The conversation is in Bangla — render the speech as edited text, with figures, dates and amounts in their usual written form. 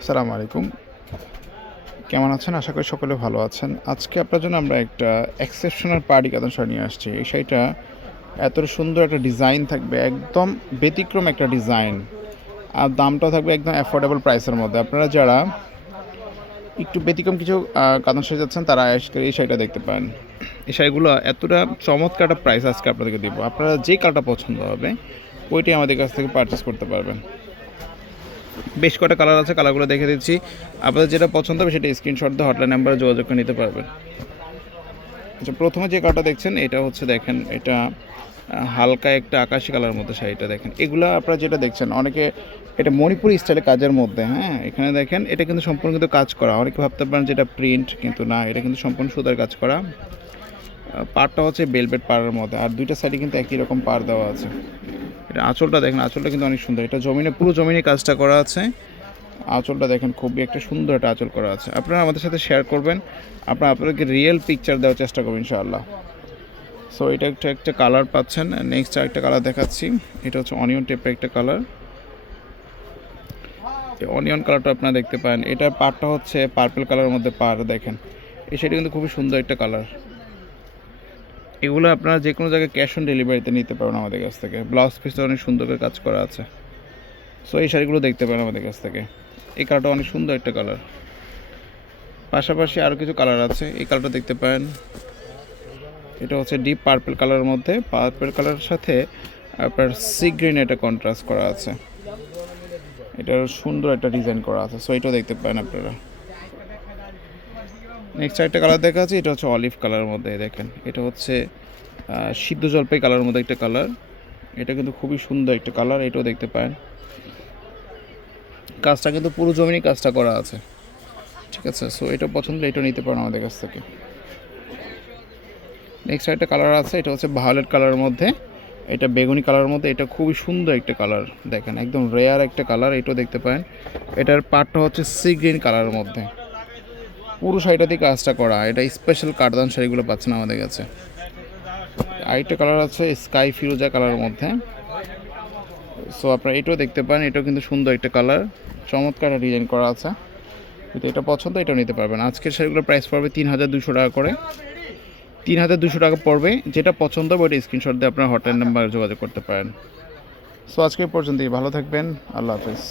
আসসালামু আলাইকুম। কেমন আছেন? আশা করি সকলে ভালো আছেন। আজকে আপনার জন্য আমরা একটা এক্সেপশনাল পার্টি কাতান শাড়ি নিয়ে আসছি। এই শাড়িটা এতটা সুন্দর একটা ডিজাইন থাকবে, একদম ব্যতিক্রম একটা ডিজাইন। আর দামটাও থাকবে একদম অ্যাফোর্ডেবল প্রাইসের মধ্যে। আপনারা যারা একটু ব্যতিক্রম কিছু কাতান শাড়ি চাচ্ছেন তারা আজকে এই শাড়িটা দেখতে পারেন। এই শাড়িগুলো এতটা চমৎকার একটা প্রাইস আজকে আপনাদেরকে দিব। আপনারা যে কালারটা পছন্দ হবে ওইটাই আমাদের কাছ থেকে পারচেস করতে পারবেন। বেশ কটা কালার আছে, কালারগুলো দেখে দিচ্ছি। আপনাদের যেটা পছন্দ হবে সেটা স্ক্রিনশট দিয়ে হটলাইন নাম্বারে যোগাযোগ করে নিতে পারবেন। আচ্ছা, প্রথমে যে কালারটা দেখছেন এটা হচ্ছে, দেখেন এটা হালকা একটা আকাশি কালার মধ্যে শাড়িটা দেখেন। এগুলো আপনারা যেটা দেখছেন অনেকে এটা মণিপুরি স্টাইলে কাজের মধ্যে, হ্যাঁ এখানে দেখেন এটা কিন্তু সম্পূর্ণ কিন্তু কাজ করা। অনেকে ভাবতে পারেন যেটা প্রিন্ট, কিন্তু না, এটা কিন্তু সম্পূর্ণ সুতার কাজ করা। পাড়টা হচ্ছে বেলভেট পাড়ের মধ্যে, আর দুইটা সাইডে কিন্তু একই রকম পাড় দেওয়া আছে। এটা আঁচলটা দেখেন, আঁচলটা কিন্তু অনেক সুন্দর। এটা জমিনে, পুরো জমিনে কাজটা করা আছে। আঁচলটা দেখেন, খুবই একটা সুন্দর একটা আঁচল করা আছে। আপনারা আমাদের সাথে শেয়ার করবেন, আপনাদেরকে রিয়েল পিকচার দেওয়ার চেষ্টা করবেন ইনশাআল্লাহ। সো এটা একটা কালার পাচ্ছেন। নেক্সট আরেকটা কালার দেখাচ্ছি। এটা হচ্ছে অনিয়ন টাইপের একটা কালার। এই অনিয়ন কালারটা আপনারা দেখতে পান, এটার পাড়টা হচ্ছে পার্পল কালারের মধ্যে পাড় দেখেন। এই শাড়িটা কিন্তু খুবই সুন্দর একটা কালার। এগুলো আপনারা যে কোনো জায়গায় ক্যাশ অন ডেলিভারিতে নিতে পারবেন আমাদের কাছ থেকে। ব্লাউজ পিসটা অনেক সুন্দর করে কাজ করা আছে। সো এই শাড়িগুলো দেখতে পারেন আমাদের কাছ থেকে। এই কালারটা অনেক সুন্দর একটা কালার। পাশাপাশি আরও কিছু কালার আছে, এই কালারটা দেখতে পারেন। এটা হচ্ছে ডিপ পার্পল কালারের মধ্যে, পার্পল কালারের সাথে আপনার সি গ্রিন এটা কন্ট্রাস্ট করা আছে। এটার সুন্দর একটা ডিজাইন করা আছে। সো এটাও দেখতে পারেন আপনারা। নেক্সট একটা কালার দেখা আছে, এটা হচ্ছে অলিভ কালারের মধ্যে দেখেন। এটা হচ্ছে সিদ্ধ জলপাই কালারের মধ্যে একটা কালার। এটা কিন্তু খুবই সুন্দর একটা কালার, এটাও দেখতে পারেন। কাজটা কিন্তু পুরো জমিনে কাজটা করা আছে, ঠিক আছে। সো এটা পছন্দ হলে এটা নিতে পারেন আমাদের কাছ থেকে। নেক্সট একটা কালার আছে, এটা হচ্ছে ভায়োলেট কালারের মধ্যে, এটা বেগুনি কালারের মধ্যে। এটা খুবই সুন্দর একটা কালার দেখেন, একদম রেয়ার একটা কালার, এটাও দেখতে পারেন। এটার পার্টটা হচ্ছে সি গ্রিন কালারের মধ্যে, পুরো শাড়িটাতে কাজটা করা। এটা স্পেশাল কাঠদান শাড়িগুলো পাচ্ছেন আমাদের কাছে। আরেকটা কালার আছে স্কাই ফিরোজা কালারের মধ্যে। সো আপনারা এটাও দেখতে পারেন, এটাও কিন্তু সুন্দর একটা কালার, চমৎকার একটা ডিজাইন করা আছে। কিন্তু এটা পছন্দ, এটাও নিতে পারবেন। আজকের শাড়িগুলোর প্রাইস পড়বে ৩,২০০ টাকা করে। ৩,২০০ টাকা পড়বে। যেটা পছন্দ হবে ওইটা স্ক্রিনশট দিয়ে আপনার হটলাইন নাম্বারে যোগাযোগ করতে পারেন। সো আজকে পর্যন্তই, ভালো থাকবেন, আল্লাহ হাফেজ।